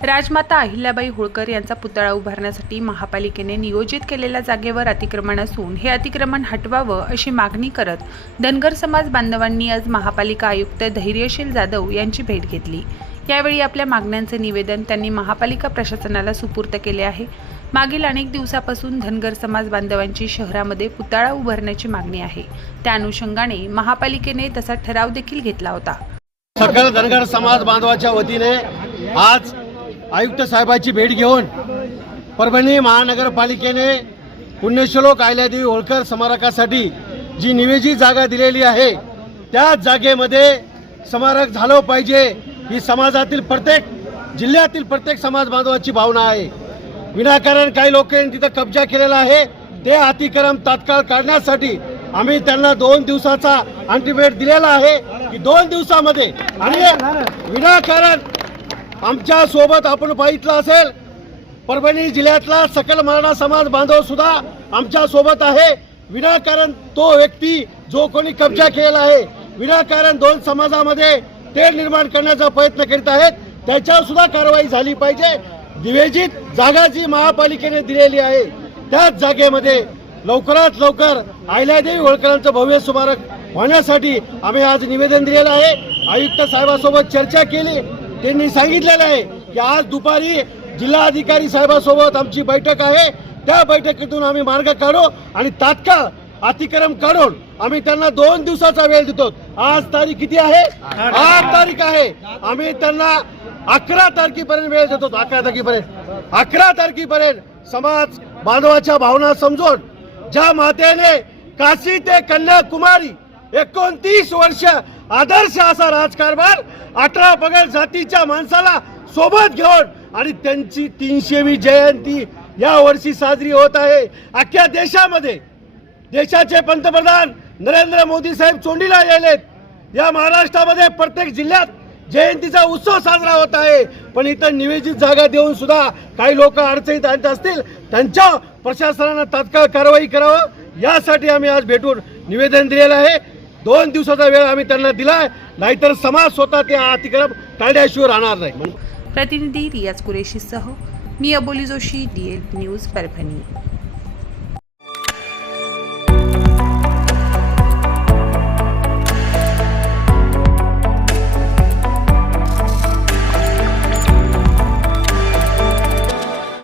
राजमाता अहिल्याबाई होळकर यांचा पुतळा उभारण्यासाठी महापालिकेने नियोजित केलेल्या जागेवर अतिक्रमण असून हे अतिक्रमण हटवावं अशी मागणी करत धनगर समाज बांधवांनी आज महापालिका आयुक्त धैर्यशील जाधव यांची भेट घेतली. यावेळी आपल्या मागण्यांचे निवेदन त्यांनी महापालिका प्रशासनाला सुपूर्त केले आहे. मागील अनेक दिवसापासून धनगर समाज बांधवांची शहरामध्ये पुतळा उभारण्याची मागणी आहे. त्या अनुषंगाने महापालिकेने तसा ठराव देखील घेतला होता. सकल धनगर समाज बांधवाच्या वतीने आज आयुक्त साहेबांची भेट घेऊन परभणी महानगरपालिकेने पुण्यश्लोक आयल्यादेवी होळकर स्मारकासाठी जी निवेदित जागा दिलेली आहे त्या जागेमध्ये स्मारक झालं पाहिजे ही समाजातील प्रत्येक जिल्ह्यातील प्रत्येक समाज बांधवाची भावना आहे. विनाकारण काही लोकांनी तिथं कब्जा केलेला आहे ते अतिक्रम तात्काळ काढण्यासाठी आम्ही त्यांना दोन दिवसाचा अल्टिमेट दिलेला आहे की दोन दिवसामध्ये आणि विनाकारण आमच्यासोबत आपण पाहितलं असेल परभणी जिल्ह्यातला सकल मराठा समाज बांधव सुद्धा आमच्यासोबत आहे. विनाकारण तो व्यक्ती जो कोणी कब्जा केलेला आहे विनाकारण दोन समाजामध्ये तेढ निर्माण करण्याचा प्रयत्न करीत आहेत त्याच्यावर सुद्धा कारवाई झाली पाहिजे. निवेदित जागा जी महापालिकेने दिलेली आहे. त्याच जागेमध्ये लवकरात लवकर अहिल्यादेवी होळकरांचं भव्य स्मारक होण्यासाठी आम्ही आज निवेदन दिलेलं आहे. आयुक्त साहेबांसोबत चर्चा केली. त्यांनी सांगितलेलं आहे की आज दुपारी जिल्हाधिकारी साहेबांसोबत आमची बैठक आहे. त्या बैठकीतून आम्ही मार्ग काढू आणि तात्काळ अतिक्रम काढून आम्ही त्यांना दोन दिवसाचा वेळ देतो. आज तारीख किती आहे? आठ तारीख आहे. आम्ही त्यांना अकरा तारखेपर्यंत वेळ देतो. अकरा तारखेपर्यंत. अकरा तारखेपर्यंत समाज बांधवाच्या भावना समजून ज्या मातेने काशी ते कन्याकुमारी एकोणतीस वर्ष आदर्श असा राजकारभार अठरा पगड जातीच्या माणसाला सोबत घेऊन आणि त्यांची तीनशेवी जयंती या वर्षी साजरी होत आहे. अख्ख्या देशामध्ये देशाचे पंतप्रधान नरेंद्र मोदी साहेब चोंडीला गेलेत या महाराष्ट्रामध्ये प्रत्येक जिल्ह्यात जयंतीचा उत्सव साजरा होत आहे. पण इथं निवेदित जागा देऊन सुद्धा काही लोक अडचणीत आणत असतील त्यांच्या प्रशासनानं तात्काळ कारवाई करावं यासाठी आम्ही आज भेटून निवेदन दिलेलं आहे. दोन दिवसाचा वेळ आम्ही त्यांना दिलाय नाहीतर समाज स्वतः ते अतिक्रम टाळल्याशिवाय राहणार नाही. प्रतिनिधी रियाज कुरेशीसह मी Aboli Joshi D L news Parbhani.